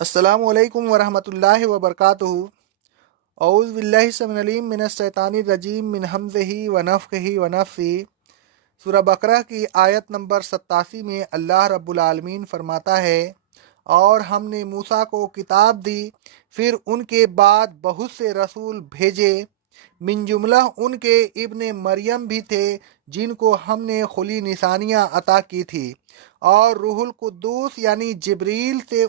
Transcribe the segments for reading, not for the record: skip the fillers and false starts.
السلام علیکم ورحمۃ اللہ وبرکاتہ۔ اعوذ باللہ السمیع العلیم من الشیطان الرجیم من حمزہ ونفخہ ونفثہ۔ سورہ بقرہ کی آیت نمبر 87 میں اللہ رب العالمین فرماتا ہے، اور ہم نے موسیٰ کو کتاب دی، پھر ان کے بعد بہت سے رسول بھیجے، من جملہ ان کے ابن مریم بھی تھے جن کو ہم نے کھلی نشانیاں عطا کی تھی، اور روح القدس یعنی جبریل سے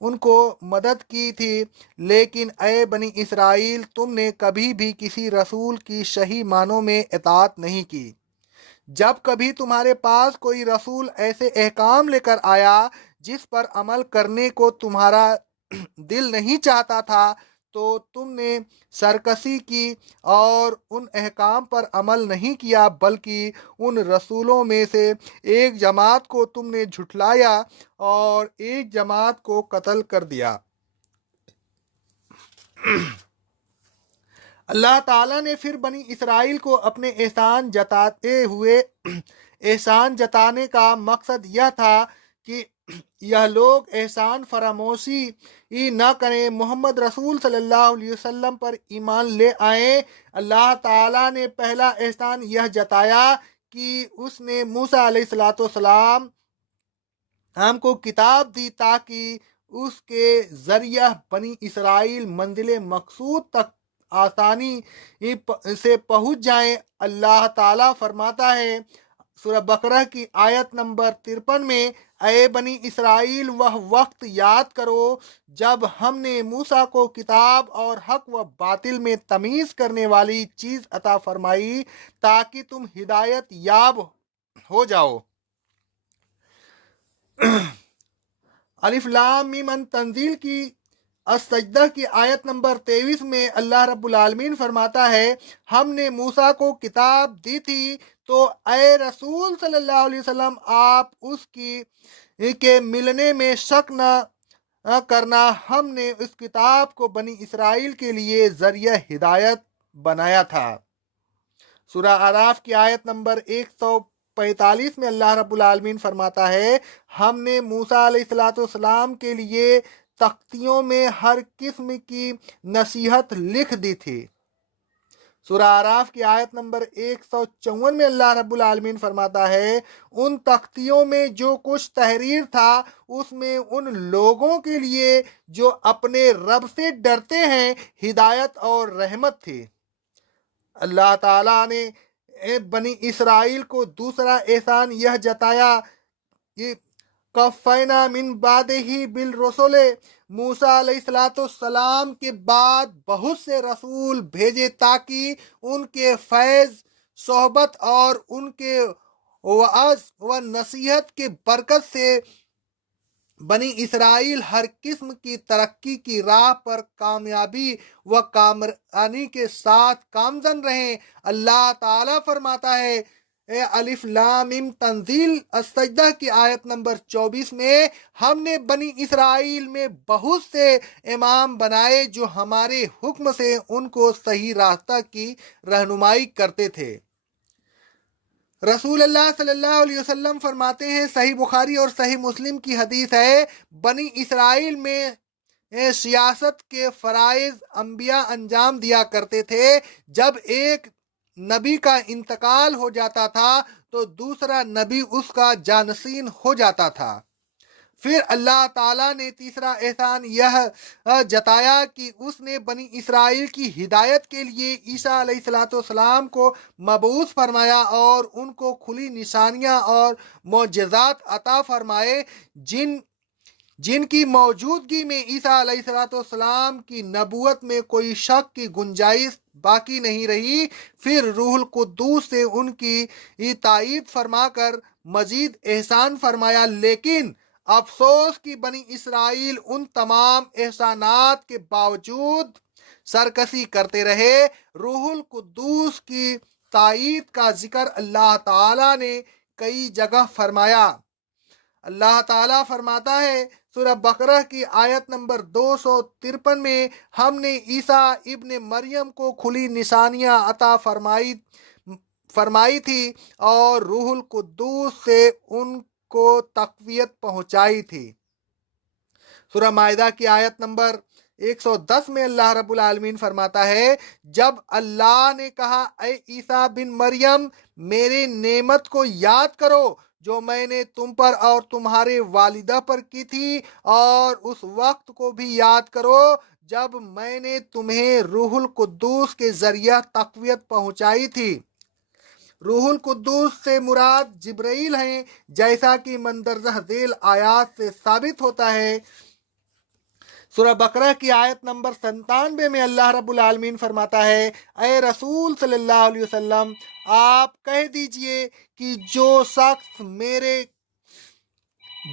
ان کو مدد کی تھی۔ لیکن اے بنی اسرائیل، تم نے کبھی بھی کسی رسول کی صحیح معنوں میں اطاعت نہیں کی۔ جب کبھی تمہارے پاس کوئی رسول ایسے احکام لے کر آیا جس پر عمل کرنے کو تمہارا دل نہیں چاہتا تھا، تو تم نے سرکشی کی اور ان احکام پر عمل نہیں کیا، بلکہ ان رسولوں میں سے ایک جماعت کو تم نے جھٹلایا اور ایک جماعت کو قتل کر دیا۔ اللہ تعالیٰ نے پھر بنی اسرائیل کو اپنے احسان جتانے کا مقصد یہ تھا کہ یہ لوگ احسان فراموشی نہ کریں، محمد رسول صلی اللہ علیہ وسلم پر ایمان لے آئیں۔ اللہ تعالیٰ نے پہلا احسان یہ جتایا کہ اس نے موسیٰ علیہ السلام ہم کو کتاب دی تاکہ اس کے ذریعہ بنی اسرائیل منزل مقصود تک آسانی سے پہنچ جائیں۔ اللہ تعالیٰ فرماتا ہے سورہ بقرہ کی آیت نمبر 53 میں، اے بنی اسرائیل، وہ وقت یاد کرو جب ہم نے موسیٰ کو کتاب اور حق و باطل میں تمیز کرنے والی چیز عطا فرمائی تاکہ تم ہدایت یاب ہو جاؤ۔ الف لام میم تنزیل کی السجدہ کی آیت نمبر 23 میں اللہ رب العالمین فرماتا ہے، ہم نے موسیٰ کو کتاب دی تھی، تو اے رسول صلی اللہ علیہ وسلم، آپ اس کے ملنے میں شک نہ کرنا، ہم نے اس کتاب کو بنی اسرائیل کے لیے ذریعہ ہدایت بنایا تھا۔ سورہ اعراف کی آیت نمبر 145 میں اللہ رب العالمین فرماتا ہے، ہم نے موسیٰ علیہ السلام کے لیے تختیوں میں ہر قسم کی نصیحت لکھ دی تھی۔ سورہ اعراف کی آیت نمبر 154 میں اللہ رب العالمین فرماتا ہے، ان تختیوں میں جو کچھ تحریر تھا، اس میں ان لوگوں کے لیے جو اپنے رب سے ڈرتے ہیں ہدایت اور رحمت تھی۔ اللہ تعالیٰ نے بنی اسرائیل کو دوسرا احسان یہ جتایا کہ کفینا من بعدہ بالرسل، موسیٰ علیہ السلام کے بعد بہت سے رسول بھیجے تاکہ ان کے فیض، صحبت اور ان کے وعظ و نصیحت کے برکت سے بنی اسرائیل ہر قسم کی ترقی کی راہ پر کامیابی و کامرانی کے ساتھ گامزن رہیں۔ اللہ تعالیٰ فرماتا ہے الف لام میم تنزیل السجدہ کی آیت نمبر 24 میں، ہم نے بنی اسرائیل میں بہت سے امام بنائے جو ہمارے حکم سے ان کو صحیح راستہ کی رہنمائی کرتے تھے۔ رسول اللہ صلی اللہ علیہ وسلم فرماتے ہیں، صحیح بخاری اور صحیح مسلم کی حدیث ہے، بنی اسرائیل میں سیاست کے فرائض انبیاء انجام دیا کرتے تھے۔ جب ایک نبی کا انتقال ہو جاتا تھا تو دوسرا نبی اس کا جانشین ہو جاتا تھا۔ پھر اللہ تعالیٰ نے تیسرا احسان یہ جتایا کہ اس نے بنی اسرائیل کی ہدایت کے لیے عیسیٰ علیہ السلام کو مبعوث فرمایا اور ان کو کھلی نشانیاں اور معجزات عطا فرمائے، جن کی موجودگی میں عیسیٰ علیہ السلام کی نبوت میں کوئی شک کی گنجائش باقی نہیں رہی۔ پھر روح القدس سے ان کی تائید فرما کر مزید احسان فرمایا، لیکن افسوس کہ بنی اسرائیل ان تمام احسانات کے باوجود سرکشی کرتے رہے۔ روح القدس کی تائید کا ذکر اللہ تعالیٰ نے کئی جگہ فرمایا۔ اللہ تعالیٰ فرماتا ہے سورہ بقرہ کی آیت نمبر 253 میں، ہم نے عیسیٰ ابن مریم کو کھلی نشانیاں عطا فرمائی تھی اور روح القدس سے ان کو تقویت پہنچائی تھی۔ سورہ مائدہ کی آیت نمبر 110 میں اللہ رب العالمین فرماتا ہے، جب اللہ نے کہا اے عیسیٰ بن مریم میرے نعمت کو یاد کرو جو میں نے تم پر اور تمہارے والدہ پر کی تھی، اور اس وقت کو بھی یاد کرو جب میں نے تمہیں روح القدس کے ذریعہ تقویت پہنچائی تھی۔ روح القدس سے مراد جبرائیل ہیں، جیسا کہ مندرجہ ذیل آیات سے ثابت ہوتا ہے۔ سورہ بقرہ کی آیت نمبر 97 میں اللہ رب العالمین فرماتا ہے، اے رسول صلی اللہ علیہ وسلم آپ کہہ دیجئے کہ جو شخص میرے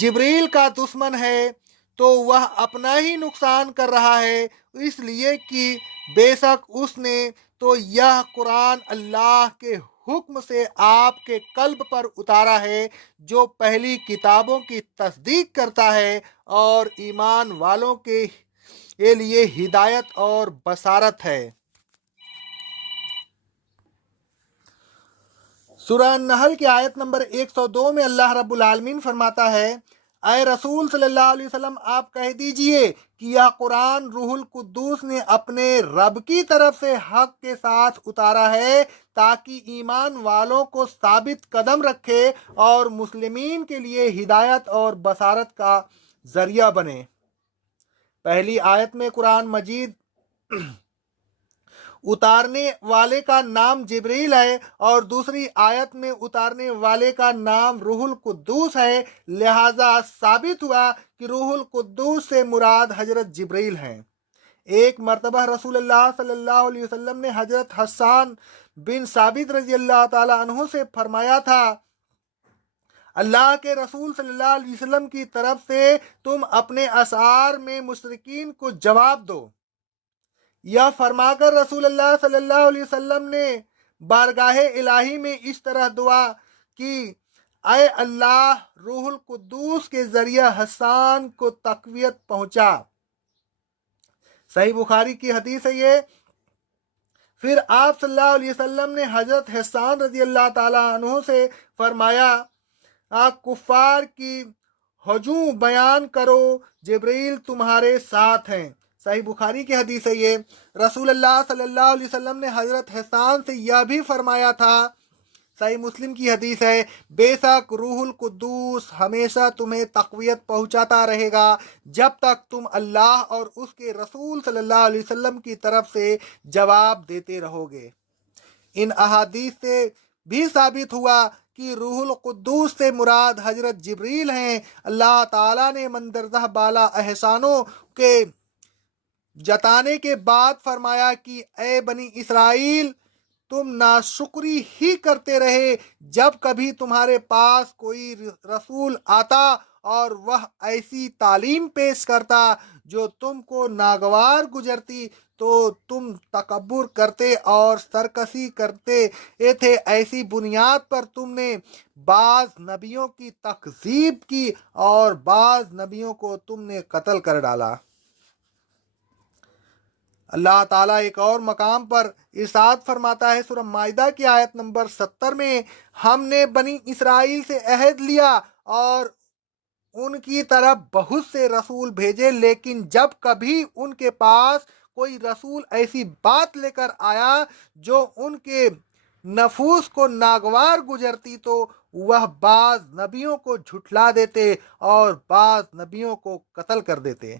جبریل کا دشمن ہے تو وہ اپنا ہی نقصان کر رہا ہے، اس لیے کہ بے شک اس نے تو یہ قرآن اللہ کے حکم سے آپ کے قلب پر اتارا ہے جو پہلی کتابوں کی تصدیق کرتا ہے اور ایمان والوں کے لیے ہدایت اور بصارت ہے۔ سورہ نحل کی آیت نمبر 102 میں اللہ رب العالمین فرماتا ہے، اے رسول صلی اللہ علیہ وسلم آپ کہہ دیجئے کہ یہ قرآن روح القدس نے اپنے رب کی طرف سے حق کے ساتھ اتارا ہے تاکہ ایمان والوں کو ثابت قدم رکھے اور مسلمین کے لیے ہدایت اور بصارت کا ذریعہ بنے۔ پہلی آیت میں قرآن مجید اتارنے والے کا نام جبریل ہے اور دوسری آیت میں اتارنے والے کا نام روح القدس ہے، لہذا ثابت ہوا کہ روح القدس سے مراد حضرت جبریل ہیں۔ ایک مرتبہ رسول اللہ صلی اللہ علیہ وسلم نے حضرت حسان بن ثابت رضی اللہ تعالی عنہ سے فرمایا تھا، اللہ کے رسول صلی اللہ علیہ وسلم کی طرف سے تم اپنے اشعار میں مشرکین کو جواب دو۔ یہ فرما کر رسول اللہ صلی اللہ علیہ وسلم نے بارگاہ الہی میں اس طرح دعا کی، اے اللہ روح القدس کے ذریعہ حسان کو تقویت پہنچا۔ صحیح بخاری کی حدیث ہے یہ۔ پھر آپ صلی اللہ علیہ وسلم نے حضرت حسان رضی اللہ تعالیٰ عنہ سے فرمایا، آپ کفار کی ہجوم بیان کرو، جبریل تمہارے ساتھ ہیں۔ صحیح بخاری کی حدیث ہے یہ۔ رسول اللہ صلی اللہ علیہ وسلم نے حضرت حسان سے یہ بھی فرمایا تھا، صحیح مسلم کی حدیث ہے، بے شک روح القدس ہمیشہ تمہیں تقویت پہنچاتا رہے گا جب تک تم اللہ اور اس کے رسول صلی اللہ علیہ وسلم کی طرف سے جواب دیتے رہو گے۔ ان احادیث سے بھی ثابت ہوا کہ روح القدس سے مراد حضرت جبریل ہیں۔ اللہ تعالیٰ نے مندرجہ بالا احسانوں کے جتانے کے بعد فرمایا کہ اے بنی اسرائیل تم ناشکری ہی کرتے رہے جب کبھی تمہارے پاس کوئی رسول آتا اور وہ ایسی تعلیم پیش کرتا جو تم کو ناگوار گزرتی تو تم تکبر کرتے اور سرکشی کرتے تھے۔ ایسی بنیاد پر تم نے بعض نبیوں کی تکذیب کی اور بعض نبیوں کو تم نے قتل کر ڈالا۔ اللہ تعالیٰ ایک اور مقام پر ارشاد فرماتا ہے، سورہ مائدہ کی آیت نمبر 70 میں، ہم نے بنی اسرائیل سے عہد لیا اور ان کی طرف بہت سے رسول بھیجے، لیکن جب کبھی ان کے پاس کوئی رسول ایسی بات لے کر آیا جو ان کے نفوس کو ناگوار گزرتی تو وہ بعض نبیوں کو جھٹلا دیتے اور بعض نبیوں کو قتل کر دیتے۔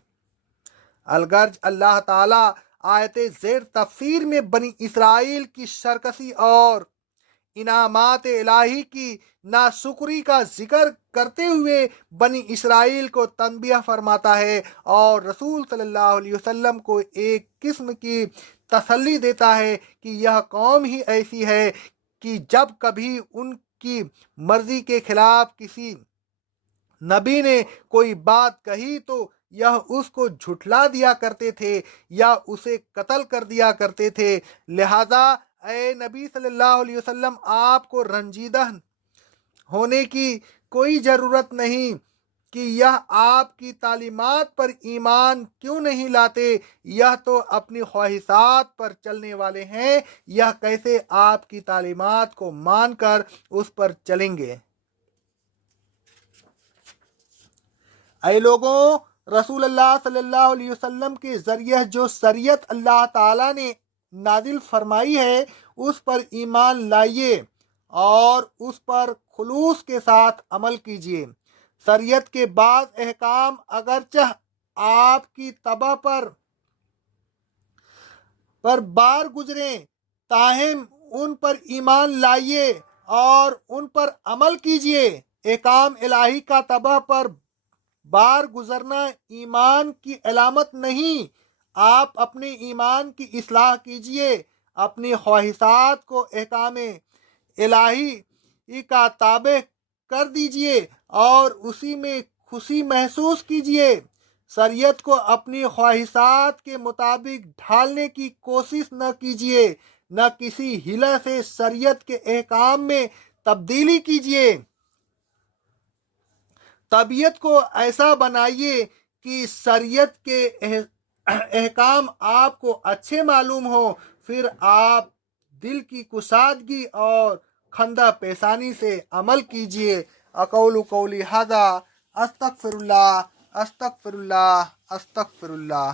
الغرض اللہ تعالیٰ آیت زیر تفسیر میں بنی اسرائیل کی سرکشی اور انعامات الہی کی ناشکری کا ذکر کرتے ہوئے بنی اسرائیل کو تنبیہ فرماتا ہے اور رسول صلی اللہ علیہ وسلم کو ایک قسم کی تسلی دیتا ہے کہ یہ قوم ہی ایسی ہے کہ جب کبھی ان کی مرضی کے خلاف کسی نبی نے کوئی بات کہی تو یہ اس کو جھٹلا دیا کرتے تھے یا اسے قتل کر دیا کرتے تھے۔ لہذا اے نبی صلی اللہ علیہ وسلم آپ کو رنجیدہ ہونے کی کوئی ضرورت نہیں کہ یہ آپ کی تعلیمات پر ایمان کیوں نہیں لاتے، یہ تو اپنی خواہشات پر چلنے والے ہیں، یہ کیسے آپ کی تعلیمات کو مان کر اس پر چلیں گے۔ اے لوگوں رسول اللہ صلی اللہ علیہ وسلم کے ذریعہ جو شریعت اللہ تعالیٰ نے نازل فرمائی ہے اس پر ایمان لائیے اور اس پر خلوص کے ساتھ عمل کیجیے۔ شریعت کے بعض احکام اگرچہ آپ کی طبع پر بار گزریں، تاہم ان پر ایمان لائیے اور ان پر عمل کیجیے۔ احکام الہی کا طبع پر بار گزرنا ایمان کی علامت نہیں۔ آپ اپنے ایمان کی اصلاح کیجیے، اپنی خواہشات کو احکام الہی کا تابع کر دیجیے اور اسی میں خوشی محسوس کیجیے۔ شریعت کو اپنی خواہشات کے مطابق ڈھالنے کی کوشش نہ کیجیے، نہ کسی حیلہ سے شریعت کے احکام میں تبدیلی کیجیے۔ طبیعت کو ایسا بنائیے کہ شریعت کے احکام آپ کو اچھے معلوم ہوں، پھر آپ دل کی کشادگی اور خندہ پیشانی سے عمل کیجیے۔ اقول قولی ھذا استغفر اللہ استغفر اللہ استغفر اللہ۔